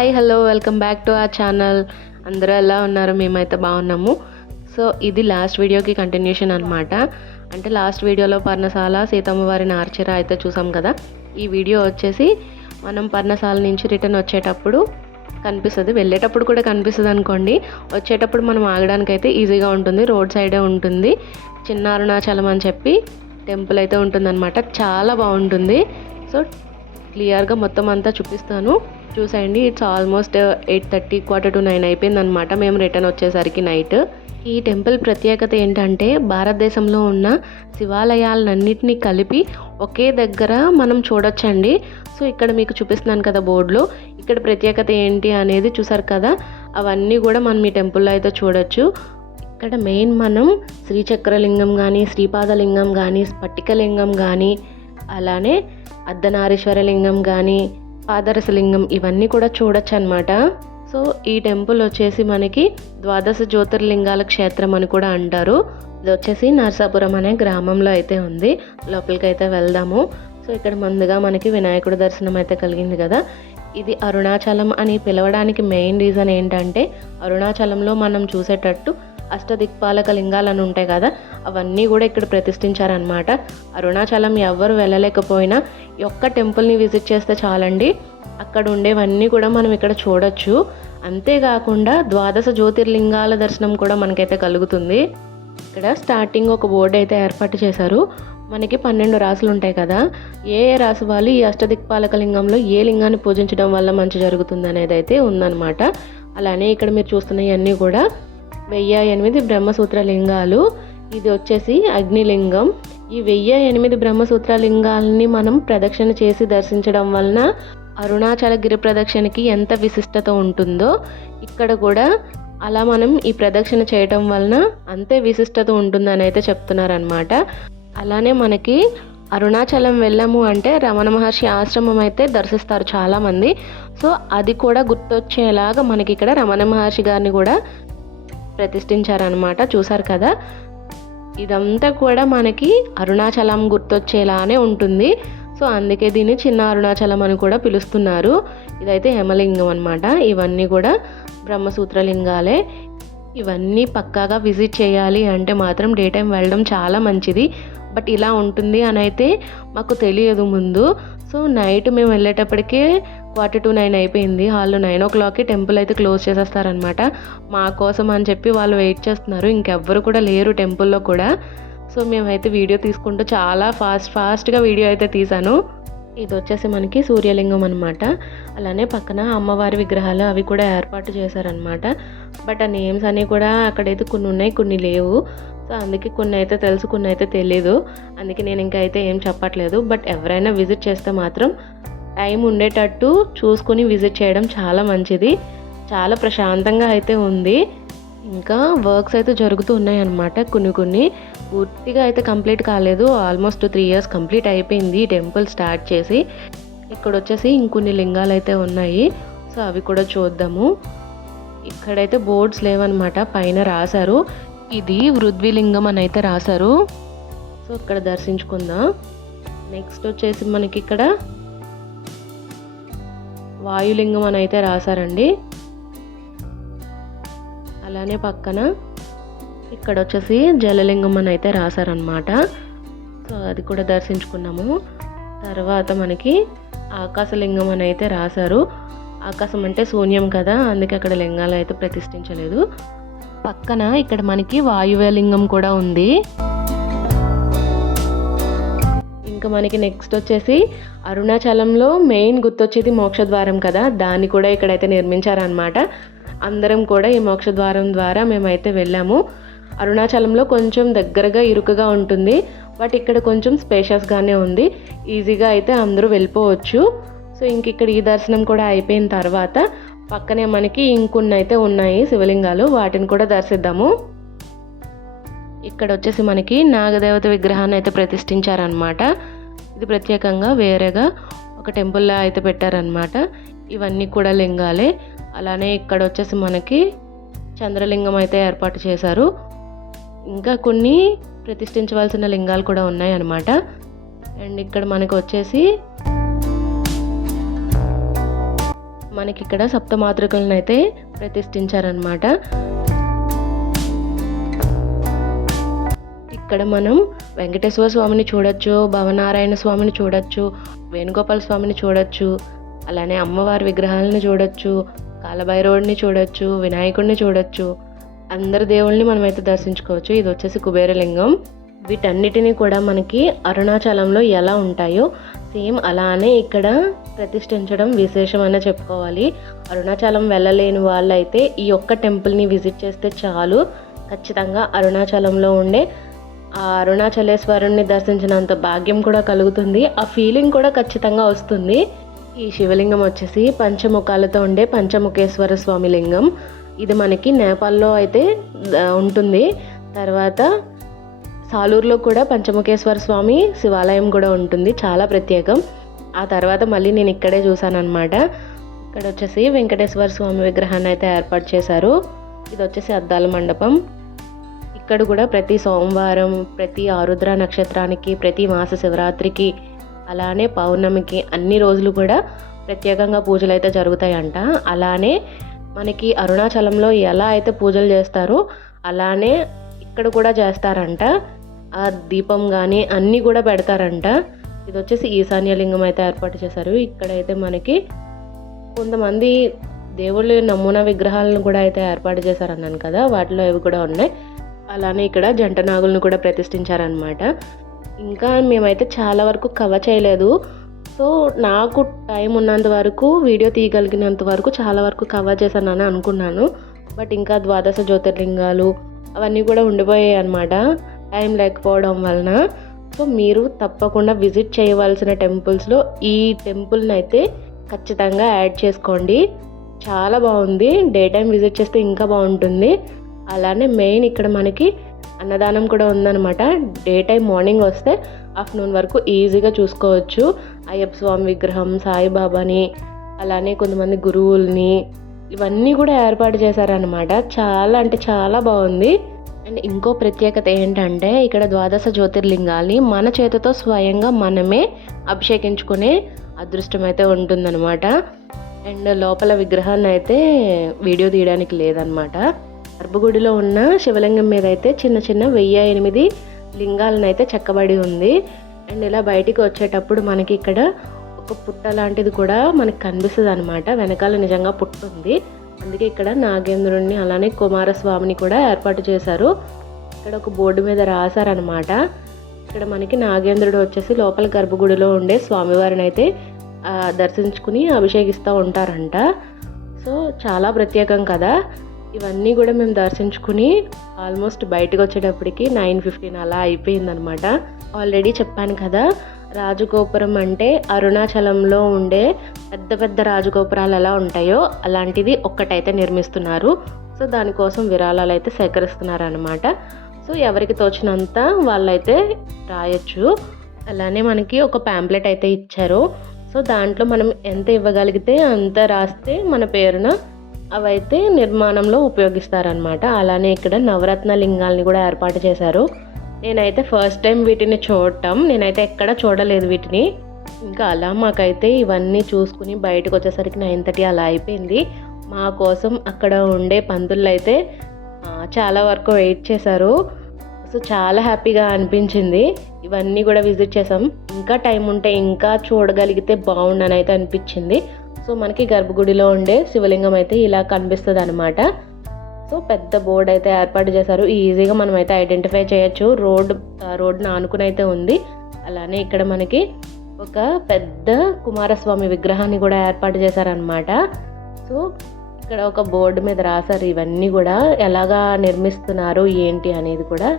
Hi hello welcome back to ఆ channel. అందరూ ఎలా ఉన్నారు? మేమైతే బాగున్నాము. సో ఇది లాస్ట్ వీడియోకి కంటిన్యూషన్ అనమాట అంటే లాస్ట్ వీడియోలో పర్ణశాల సీతమ్మ వారి నార్చర అయితే చూసాం కదా. ఈ వీడియో వచ్చేసి మనం పర్ణశాల నుంచి రిటర్న్ వచ్చేటప్పుడు కనిపిస్తుంది. వెళ్ళేటప్పుడు కూడా కనిపిస్తుంది అనుకోండి. వచ్చేటప్పుడు మనం ఆగడానికి అయితే ఈజీగా ఉంటుంది. రోడ్ సైడే ఉంటుంది. చిన్న అరుణాచలం అని చెప్పి టెంపుల్ అయితే ఉంటుందన్నమాట. చాలా బాగుంటుంది. సో క్లియర్గా మొత్తం అంతా చూపిస్తాను. చూసేయండి it's almost eight thirty quarter to nine అయిపోయింది అనమాట మేము రిటర్న్ వచ్చేసరికి నైట్ ఈ టెంపుల్ ప్రత్యేకత ఏంటంటే భారతదేశంలో ఉన్న శివాలయాలన్నింటినీ కలిపి ఒకే దగ్గర మనం చూడొచ్చండి. సో ఇక్కడ మీకు చూపిస్తున్నాను కదా బోర్డులో. ఇక్కడ ప్రత్యేకత ఏంటి అనేది చూసారు కదా? అవన్నీ కూడా మనం ఈ టెంపుల్లో అయితే చూడొచ్చు. ఇక్కడ మెయిన్ మనం శ్రీచక్రలింగం కానీ శ్రీపాదలింగం కానీ స్ఫటికలింగం కానీ అలానే అర్ధనారీశ్వరలింగం కానీ పాదరసలింగం ఇవన్నీ కూడా చూడొచ్చు అనమాట సో ఈ టెంపుల్ వచ్చేసి మనకి ద్వాదశ జ్యోతిర్లింగాల క్షేత్రం అని కూడా అంటారు. ఇది వచ్చేసి నర్సాపురం అనే గ్రామంలో అయితే ఉంది. లోపలికి అయితే వెళ్దాము. సో ఇక్కడ ముందుగా మనకి వినాయకుడి దర్శనం అయితే కలిగింది కదా. ఇది అరుణాచలం అని పిలవడానికి మెయిన్ రీజన్ ఏంటంటే అరుణాచలంలో మనం చూసేటట్టు అష్టదిక్పాలక లింగాలను ఉంటాయి కదా అవన్నీ కూడా ఇక్కడ ప్రతిష్ఠించారనమాట అరుణాచలం ఎవరు వెళ్ళలేకపోయినా ఈ ఒక్క టెంపుల్ని విజిట్ చేస్తే చాలండి. అక్కడ ఉండేవన్నీ కూడా మనం ఇక్కడ చూడొచ్చు. అంతేకాకుండా ద్వాదశ జ్యోతిర్లింగాల దర్శనం కూడా మనకైతే కలుగుతుంది. ఇక్కడ స్టార్టింగ్ ఒక బోర్డు అయితే ఏర్పాటు చేశారు. మనకి పన్నెండు రాసులు ఉంటాయి కదా ఏ ఏ రాశి వాళ్ళు ఈ అష్టదిక్పాలక లింగంలో ఏ లింగాన్ని పూజించడం వల్ల మంచి జరుగుతుంది అనేది అయితే ఉందన్నమాట. అలానే ఇక్కడ మీరు చూస్తున్నవన్నీ కూడా వెయ్యి ఎనిమిది బ్రహ్మసూత్ర లింగాలు ఇది వచ్చేసి అగ్నిలింగం. ఈ వెయ్యి ఎనిమిది బ్రహ్మసూత్ర లింగాలని మనం ప్రదక్షిణ చేసి దర్శించడం వలన అరుణాచల గిరి ప్రదక్షిణకి ఎంత విశిష్టత ఉంటుందో ఇక్కడ కూడా అలా మనం ఈ ప్రదక్షిణ చేయటం వలన అంతే విశిష్టత ఉంటుందని అయితే చెప్తున్నారనమాట అలానే మనకి అరుణాచలం వెళ్ళాము అంటే రమణ మహర్షి ఆశ్రమం అయితే దర్శిస్తారు చాలామంది. సో అది కూడా గుర్తొచ్చేలాగా మనకి ఇక్కడ రమణ మహర్షి గారిని కూడా ప్రతిష్ఠించారనమాట చూసారు కదా? ఇదంతా కూడా మనకి అరుణాచలం గుర్తొచ్చేలానే ఉంటుంది. సో అందుకే దీన్ని చిన్న అరుణాచలం అని కూడా పిలుస్తున్నారు. ఇదైతే హేమలింగం అనమాట ఇవన్నీ కూడా బ్రహ్మసూత్రలింగాలే. ఇవన్నీ పక్కాగా విజిట్ చేయాలి అంటే మాత్రం డే టైం వెళ్ళడం చాలా మంచిది. బట్ ఇలా ఉంటుంది అని అయితే మాకు తెలియదు ముందు. సో నైట్ మేము వెళ్ళేటప్పటికే క్వార్టర్ టు నైన్ అయిపోయింది. హాల్లో నైన్ ఓ క్లాక్కి టెంపుల్ అయితే క్లోజ్ చేసేస్తారనమాట మా కోసం అని చెప్పి వాళ్ళు వెయిట్ చేస్తున్నారు. ఇంకెవ్వరు కూడా లేరు టెంపుల్లో కూడా. సో మేమైతే వీడియో తీసుకుంటూ చాలా ఫాస్ట్ ఫాస్ట్గా వీడియో అయితే తీశాను. ఇది వచ్చేసి మనకి సూర్యలింగం అనమాట అలానే పక్కన అమ్మవారి విగ్రహాలు అవి కూడా ఏర్పాటు చేశారనమాట బట్ ఆ నేమ్స్ అన్నీ కూడా అక్కడైతే కొన్ని ఉన్నాయి కొన్ని లేవు. సో అందుకే కొన్ని అయితే తెలుసు కొన్ని అయితే తెలీదు. అందుకే నేను ఇంకా అయితే ఏం చెప్పట్లేదు. బట్ ఎవరైనా విజిట్ చేస్తే మాత్రం టైం ఉండేటట్టు చూసుకుని విజిట్ చేయడం చాలా మంచిది. చాలా ప్రశాంతంగా అయితే ఉంది. ఇంకా వర్క్స్ అయితే జరుగుతూ ఉన్నాయి అనమాట కొన్ని కొన్ని. పూర్తిగా అయితే కంప్లీట్ కాలేదు. ఆల్మోస్ట్ త్రీ ఇయర్స్ కంప్లీట్ అయిపోయింది టెంపుల్ స్టార్ట్ చేసి. ఇక్కడ వచ్చేసి ఇంకొన్ని లింగాలు అయితే ఉన్నాయి. సో అవి కూడా చూద్దాము. ఇక్కడైతే బోర్డ్స్ లేవన్నమాట. పైన రాశారు. ఇది వృద్విలింగం అని అయితే రాశారు. సో ఇక్కడ దర్శించుకుందాం. నెక్స్ట్ వచ్చేసి మనకి ఇక్కడ వాయులింగం అని అయితే రాశారండి. అలానే పక్కన ఇక్కడ వచ్చేసి జలలింగం అని అయితే రాశారనమాట సో అది కూడా దర్శించుకున్నాము. తర్వాత మనకి ఆకాశలింగం అని అయితే రాశారు. ఆకాశం అంటే శూన్యం కదా అందుకే అక్కడ లింగాలు అయితే ప్రతిష్ఠించలేదు. పక్కన ఇక్కడ మనకి వాయువ్యలింగం కూడా ఉంది. ఇంకా మనకి నెక్స్ట్ వచ్చేసి అరుణాచలంలో మెయిన్ గుర్తొచ్చేది మోక్షద్వారం కదా. దాన్ని కూడా ఇక్కడైతే నిర్మించారనమాట అందరం కూడా ఈ మోక్షద్వారం ద్వారా మేమైతే వెళ్ళాము. అరుణాచలంలో కొంచెం దగ్గరగా ఇరుకుగా ఉంటుంది. బట్ ఇక్కడ కొంచెం స్పేషియస్గానే ఉంది. ఈజీగా అయితే అందరూ వెళ్ళిపోవచ్చు. సో ఇంక ఇక్కడ ఈ దర్శనం కూడా అయిపోయిన తర్వాత పక్కనే మనకి ఇంకొన్ని అయితే ఉన్నాయి శివలింగాలు. వాటిని కూడా దర్శిద్దాము. ఇక్కడ వచ్చేసి మనకి నాగదేవత విగ్రహాన్ని అయితే ప్రతిష్ఠించారనమాట ఇది ప్రత్యేకంగా వేరేగా ఒక టెంపుల్లా అయితే పెట్టారనమాట ఇవన్నీ కూడా లింగాలే. అలానే ఇక్కడ వచ్చేసి మనకి చంద్రలింగం అయితే ఏర్పాటు చేశారు. ఇంకా కొన్ని ప్రతిష్ఠించవలసిన లింగాలు కూడా ఉన్నాయి అన్నమాట అండ్ ఇక్కడ మనకు వచ్చేసి మనకి ఇక్కడ సప్తమాతృకలను అయితే ప్రతిష్ఠించారనమాట ఇక్కడ మనం వెంకటేశ్వర స్వామిని చూడొచ్చు భవనారాయణ స్వామిని చూడొచ్చు వేణుగోపాల స్వామిని చూడొచ్చు అలానే అమ్మవారి విగ్రహాలను చూడొచ్చు కాలభైరవుడిని చూడొచ్చు వినాయకుడిని చూడొచ్చు. అందరి దేవుళ్ళని మనమైతే దర్శించుకోవచ్చు. ఇది వచ్చేసి కుబేరలింగం. వీటన్నిటిని కూడా మనకి అరుణాచలంలో ఎలా ఉంటాయో సేమ్ అలానే ఇక్కడ ప్రతిష్ఠించడం విశేషమైన చెప్పుకోవాలి. అరుణాచలం వెళ్ళలేని వాళ్ళైతే ఈ ఒక్క టెంపుల్ని విజిట్ చేస్తే చాలు. ఖచ్చితంగా అరుణాచలంలో ఉండే ఆ అరుణాచలేశ్వరుణ్ణి దర్శించినంత భాగ్యం కూడా కలుగుతుంది. ఆ ఫీలింగ్ కూడా ఖచ్చితంగా వస్తుంది. ఈ శివలింగం వచ్చేసి పంచముఖాలతో ఉండే పంచముఖేశ్వర స్వామి లింగం. ఇది మనకి నేపాల్లో అయితే ఉంటుంది. తర్వాత సాలూరులో కూడా పంచముఖేశ్వర స్వామి శివాలయం కూడా ఉంటుంది. చాలా ప్రత్యేకం. ఆ తర్వాత మళ్ళీ నేను ఇక్కడే చూసాను ఇక్కడ వచ్చేసి వెంకటేశ్వర స్వామి విగ్రహాన్ని అయితే ఏర్పాటు చేశారు. ఇది వచ్చేసి అద్దాల మండపం. ఇక్కడ కూడా ప్రతి సోమవారం ప్రతి ఆరుద్ర నక్షత్రానికి ప్రతి మాస శివరాత్రికి అలానే పౌర్ణమికి అన్ని రోజులు కూడా ప్రత్యేకంగా పూజలు అయితే జరుగుతాయంట. అలానే మనకి అరుణాచలంలో ఎలా అయితే పూజలు చేస్తారో అలానే ఇక్కడ కూడా చేస్తారంట. ఆ దీపం కానీ అన్నీ కూడా పెడతారంట. ఇది వచ్చేసి ఈశాన్యలింగం అయితే ఏర్పాటు చేశారు. ఇక్కడైతే మనకి కొంతమంది దేవుళ్ళ నమూనా విగ్రహాలను కూడా అయితే ఏర్పాటు చేశారన్నాను కదా వాటిలో ఇవి కూడా ఉన్నాయి. అలానే ఇక్కడ జంట నాగులను కూడా ప్రతిష్ఠించారనమాట ఇంకా మేమైతే చాలా వరకు కవర్ చేయలేదు. సో నాకు టైం ఉన్నంత వరకు వీడియో తీయగలిగినంత వరకు చాలా వరకు కవర్ చేశానని అనుకున్నాను. బట్ ఇంకా ద్వాదశ జ్యోతిర్లింగాలు అవన్నీ కూడా ఉండిపోయాయి అనమాట టైం లేకపోవడం వలన. సో మీరు తప్పకుండా విజిట్ చేయవలసిన టెంపుల్స్లో ఈ టెంపుల్ని అయితే ఖచ్చితంగా యాడ్ చేసుకోండి. చాలా బాగుంది. డే టైం విజిట్ చేస్తే ఇంకా బాగుంటుంది. అలానే మెయిన్ ఇక్కడ మనకి అన్నదానం కూడా ఉందన్నమాట. డే టైం మార్నింగ్ వస్తే ఆఫ్టర్నూన్ వరకు ఈజీగా చూసుకోవచ్చు. అయ్యప్ప స్వామి విగ్రహం సాయిబాబాని అలానే కొంతమంది గురువుల్ని ఇవన్నీ కూడా ఏర్పాటు చేశారనమాట చాలా అంటే చాలా బాగుంది. అండ్ ఇంకో ప్రత్యేకత ఏంటంటే ఇక్కడ ద్వాదశ జ్యోతిర్లింగాల్ని మన చేతితో స్వయంగా మనమే అభిషేకించుకునే అదృష్టం అయితే ఉంటుందన్నమాట. అండ్ లోపల విగ్రహాన్ని అయితే వీడియో తీయడానికి లేదనమాట గర్భగుడిలో ఉన్న శివలింగం మీద అయితే చిన్న చిన్న వెయ్యి ఎనిమిది లింగాలను అయితే చెక్కబడి ఉంది. అండ్ ఇలా బయటికి వచ్చేటప్పుడు మనకి ఇక్కడ ఒక పుట్ట లాంటిది కూడా మనకి కనిపిస్తుంది అనమాట వెనకాల నిజంగా పుట్ట ఉంది. అందుకే ఇక్కడ నాగేంద్రుడిని అలానే కుమారస్వామిని కూడా ఏర్పాటు చేశారు. ఇక్కడ ఒక బోర్డు మీద రాశారనమాట ఇక్కడ మనకి నాగేంద్రుడు వచ్చేసి లోపల గర్భగుడిలో ఉండే స్వామివారిని అయితే దర్శించుకుని అభిషేకిస్తూ ఉంటారంట. సో చాలా ప్రత్యేకం కదా. ఇవన్నీ కూడా మేము దర్శించుకుని ఆల్మోస్ట్ బయటకు వచ్చేటప్పటికి నైన్ ఫిఫ్టీన్ అలా అయిపోయిందనమాట ఆల్రెడీ చెప్పాను కదా రాజగోపురం అంటే అరుణాచలంలో ఉండే పెద్ద పెద్ద రాజగోపురాలు ఎలా ఉంటాయో అలాంటిది ఒక్కటైతే నిర్మిస్తున్నారు. సో దానికోసం విరాళాలు అయితే సేకరిస్తున్నారనమాట సో ఎవరికి తోచినంత వాళ్ళైతే రాయొచ్చు. అలానే మనకి ఒక ప్యాంప్లెట్ అయితే ఇచ్చారు. సో దాంట్లో మనం ఎంత ఇవ్వగలిగితే అంత రాస్తే మన పేరున అవైతే నిర్మాణంలో ఉపయోగిస్తారనమాట అలానే ఇక్కడ నవరత్న లింగాల్ని కూడా ఏర్పాటు చేశారు. నేనైతే ఫస్ట్ టైం వీటిని చూడటం. నేనైతే ఎక్కడ చూడలేదు వీటిని. ఇంకా అలా మాకైతే ఇవన్నీ చూసుకుని బయటకు వచ్చేసరికి నైన్ థర్టీ అలా అయిపోయింది. మా కోసం అక్కడ ఉండే పందులైతే అయితే చాలా వరకు వెయిట్ చేశారు. సో చాలా హ్యాపీగా అనిపించింది. ఇవన్నీ కూడా విజిట్ చేసాం. ఇంకా టైం ఉంటే ఇంకా చూడగలిగితే బాగుండని అయితే అనిపించింది. సో మనకి గర్భగుడిలో ఉండే శివలింగం అయితే ఇలా కనిపిస్తుంది అనమాట సో పెద్ద బోర్డ్ అయితే ఏర్పాటు చేశారు. ఈజీగా మనం అయితే ఐడెంటిఫై చేయొచ్చు. రోడ్ రోడ్ని ఆనుకుని అయితే ఉంది. అలానే ఇక్కడ మనకి ఒక పెద్ద కుమారస్వామి విగ్రహాన్ని కూడా ఏర్పాటు చేశారనమాట సో ఇక్కడ ఒక బోర్డు మీద రాశారు ఇవన్నీ కూడా ఎలాగా నిర్మిస్తున్నారు ఏంటి అనేది కూడా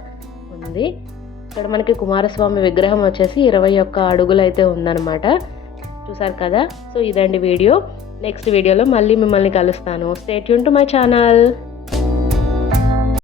ఉంది. ఇక్కడ మనకి కుమారస్వామి విగ్రహం వచ్చేసి ఇరవై ఒక్క అడుగులు అయితే ఉందన్నమాట. చూసారు కదా? సో ఇదండి వీడియో. నెక్స్ట్ వీడియోలో మళ్ళీ మిమ్మల్ని కలుస్తాను. State Yoon to my channel